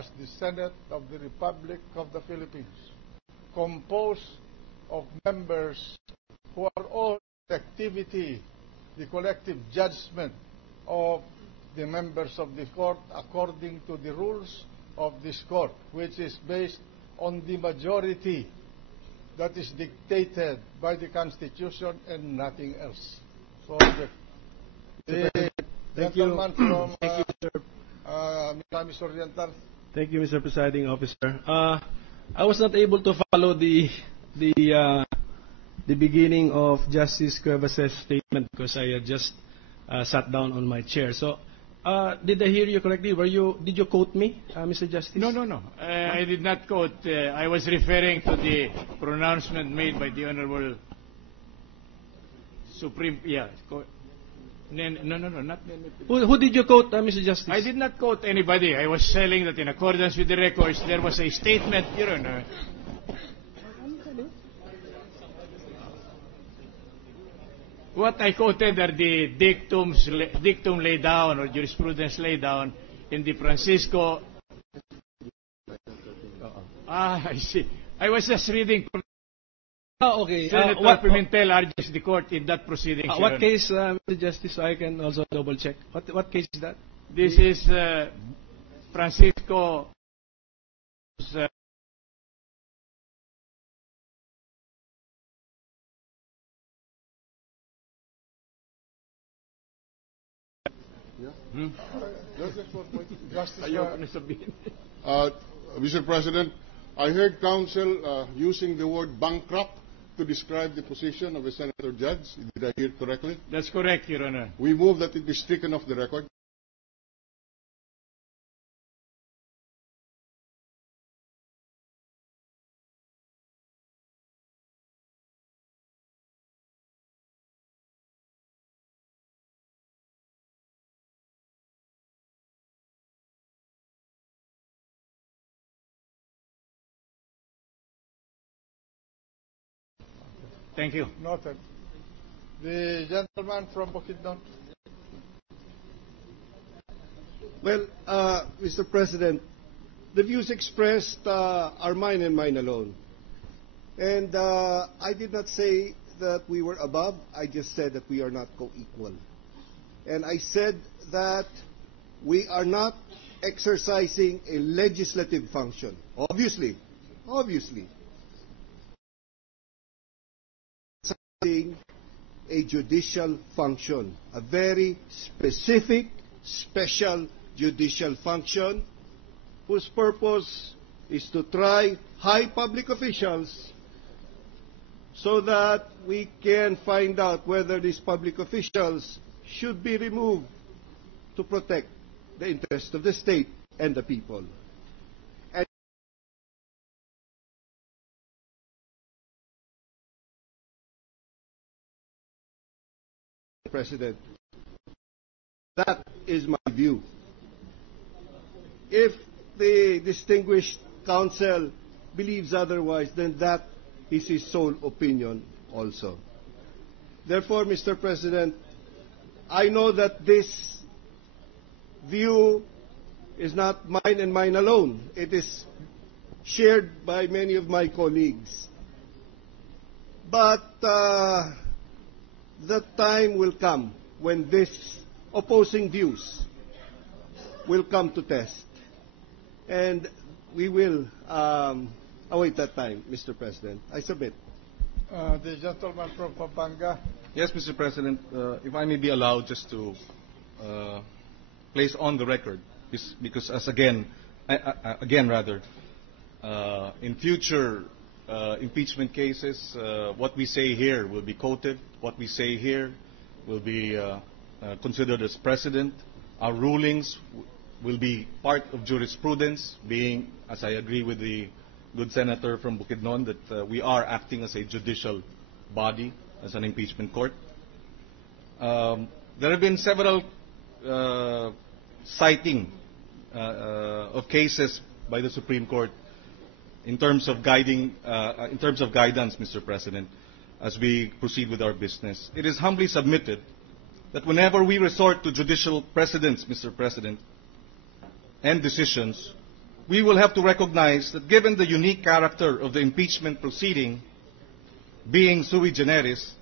as the Senate of the Republic of the Philippines, composed of members who are all activity, the collective judgment of the members of the court according to the rules of this court, which is based on the majority that is dictated by the Constitution and nothing else. So the gentleman from Misamis Oriental. Thank you, Mr. Presiding Officer. I was not able to follow the beginning of Justice Cuevas' statement because I had just sat down on my chair. So, did I hear you correctly? Did you quote me, Mr. Justice? No. I did not quote. I was referring to the pronouncement made by the Honorable Supreme. Yeah. No, not. Who did you quote, Mr. Justice? I did not quote anybody. I was telling that in accordance with the records, there was a statement, Your Honor. What I quoted are the dictum laid down or jurisprudence laid down in the Francisco. I see. I was just reading. Okay. Senator Pimentel urges the court in that proceeding. What case, Mr. Justice, so I can also double check? What case is that? This is Francisco. Mr. President, I heard counsel using the word bankrupt to describe the position of a senator judge. Did I hear correctly? That's correct, Your Honor. We move that it be stricken off the record. Thank you. Noted. The gentleman from Bukidnon. Well, Mr. President, the views expressed are mine and mine alone. And I did not say that we were above. I just said that we are not co-equal. And I said that we are not exercising a legislative function. Obviously. A judicial function, a very specific, special judicial function whose purpose is to try high public officials so that we can find out whether these public officials should be removed to protect the interest of the state and the people. President, that is my view. If the distinguished counsel believes otherwise, then that is his sole opinion also. Therefore, Mr. President, I know that this view is not mine and mine alone. It is shared by many of my colleagues. But the time will come when these opposing views will come to test. And we will await that time, Mr. President. I submit. The gentleman from Pampanga. Yes, Mr. President, if I may be allowed just to place on the record, because as in future impeachment cases, what we say here will be quoted. What we say here will be considered as precedent. Our rulings will be part of jurisprudence, being, as I agree with the good senator from Bukidnon, that we are acting as a judicial body, as an impeachment court. There have been several citing of cases by the Supreme Court in terms of guidance, Mr. President, as we proceed with our business. It is humbly submitted that whenever we resort to judicial precedents, Mr. President, and decisions, we will have to recognize that given the unique character of the impeachment proceeding being sui generis,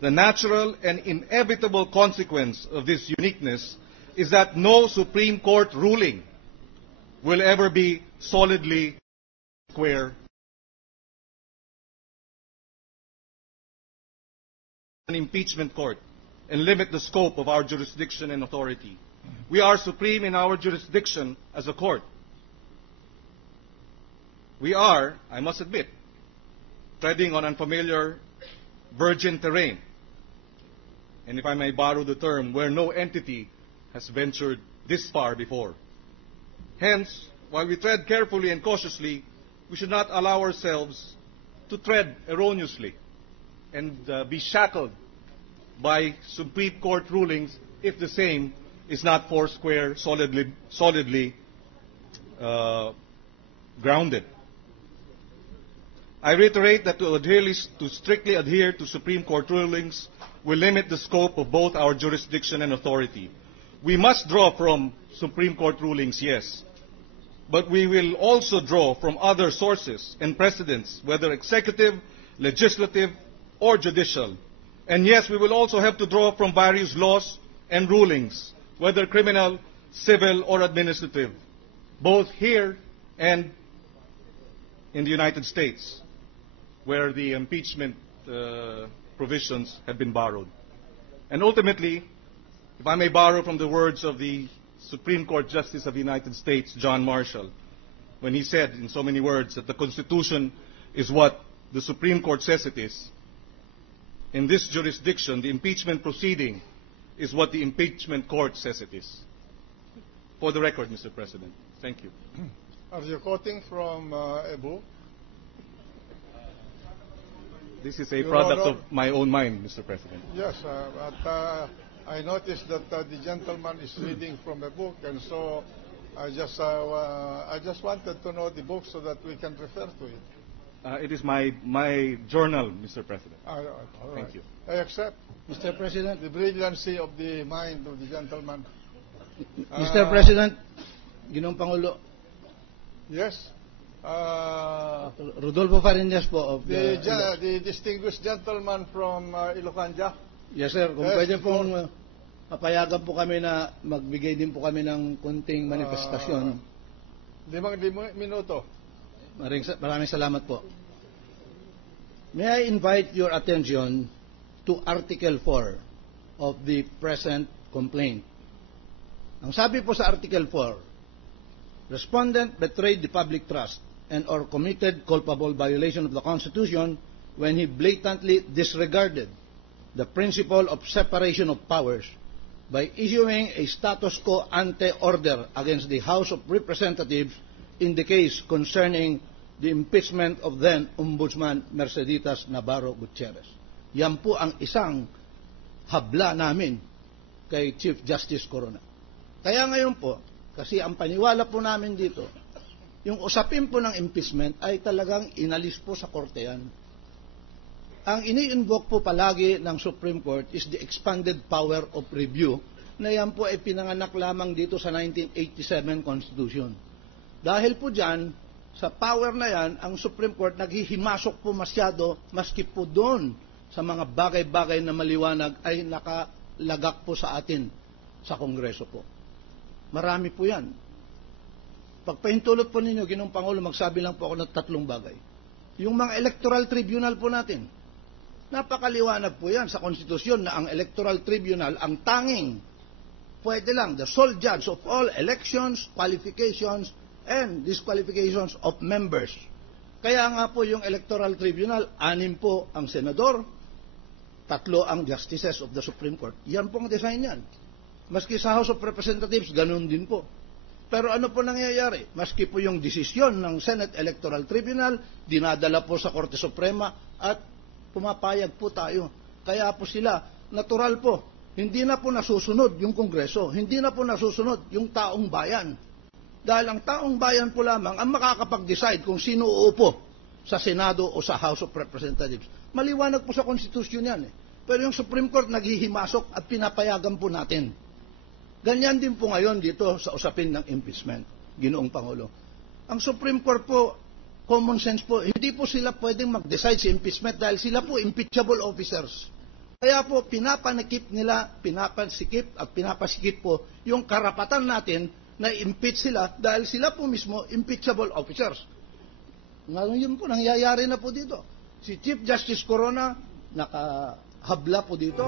the natural and inevitable consequence of this uniqueness is that no Supreme Court ruling will ever be solidly square an impeachment court and limit the scope of our jurisdiction and authority. We are supreme in our jurisdiction as a court. We are, I must admit, treading on unfamiliar virgin terrain, and if I may borrow the term, where no entity has ventured this far before. Hence, while we tread carefully and cautiously, we should not allow ourselves to tread erroneously and be shackled by Supreme Court rulings if the same is not foursquare, solidly grounded. I reiterate that to strictly adhere to Supreme Court rulings will limit the scope of both our jurisdiction and authority. We must draw from Supreme Court rulings, yes, but we will also draw from other sources and precedents, whether executive, legislative, or judicial. And yes, we will also have to draw from various laws and rulings, whether criminal, civil, or administrative, both here and in the United States, where the impeachment provisions have been borrowed. And ultimately, if I may borrow from the words of the Supreme Court Justice of the United States, John Marshall, when he said in so many words that the Constitution is what the Supreme Court says it is, in this jurisdiction, the impeachment proceeding is what the impeachment court says it is. For the record, Mr. President. Thank you. Are you quoting from a book? This is a product of my own mind, Mr. President. Yes, but I noticed that the gentleman is reading from a book, and so I just wanted to know the book so that we can refer to it. It is my journal, Mr. President. All right. Thank you. I accept, Mr. President. the brilliancy of the mind of the gentleman. Mr. President, Ginoong Pangulo. Yes. Rodolfo Farinas po of The distinguished gentleman from Ilocanja. Yes, sir. Kung Yes, pwede pong papayagan po kami na magbigay din po kami ng kunting manifestasyon. 5 minuto. Maraming salamat po. May I invite your attention to Article 4 of the present complaint. Ang sabi po sa Article 4, respondent betrayed the public trust and or committed culpable violation of the Constitution when he blatantly disregarded the principle of separation of powers by issuing a status quo ante order against the House of Representatives in the case concerning the impeachment of then Ombudsman Merceditas Navarro Gutierrez. Yan po ang isang habla namin kay Chief Justice Corona. Kaya ngayon po, kasi ang paniwala po namin dito, yung usapin po ng impeachment ay talagang inalis po sa korte yan. Ang ini-invoke po palagi ng Supreme Court is the expanded power of review na yan po ay pinanganak lamang dito sa 1987 Constitution. Dahil po dyan, sa power na yan, ang Supreme Court naghihimasok po masyado maski po doon sa mga bagay-bagay na maliwanag ay nakalagak po sa atin sa Kongreso po. Marami po yan. Pagpahintulot po ninyo, Ginoong Pangulo, magsabi lang po ako ng 3 bagay. Yung mga electoral tribunal po natin, napakaliwanag po yan sa konstitusyon na ang electoral tribunal, ang tanging, pwede lang, the sole judge of all elections, qualifications, and disqualifications of members. Kaya nga po yung electoral tribunal, 6 po ang senador, 3 ang justices of the Supreme Court. Yan pong design yan. Maski sa House of Representatives, ganun din po. Pero ano po nangyayari? Maski po yung desisyon ng Senate Electoral Tribunal, dinadala po sa Korte Suprema at pumapayag po tayo. Kaya po sila, natural po, hindi na po nasusunod yung Kongreso, hindi na po nasusunod yung taong bayan. Dahil ang taong bayan po lamang ang makakapag-decide kung sino uupo sa Senado o sa House of Representatives. Maliwanag po sa Konstitusyon yan. Pero yung Supreme Court naghihimasok at pinapayagan po natin. Ganyan din po ngayon dito sa usapin ng impeachment, Ginoong Pangulo. Ang Supreme Court po, common sense po, hindi po sila pwedeng mag-decide sa impeachment dahil sila po impeachable officers. Kaya po, pinapanikip nila, pinapasikip po yung karapatan natin na impeach sila dahil sila po mismo impeachable officers. Ngayon yun po, nangyayari na po dito. Si Chief Justice Corona, nakahabla po dito.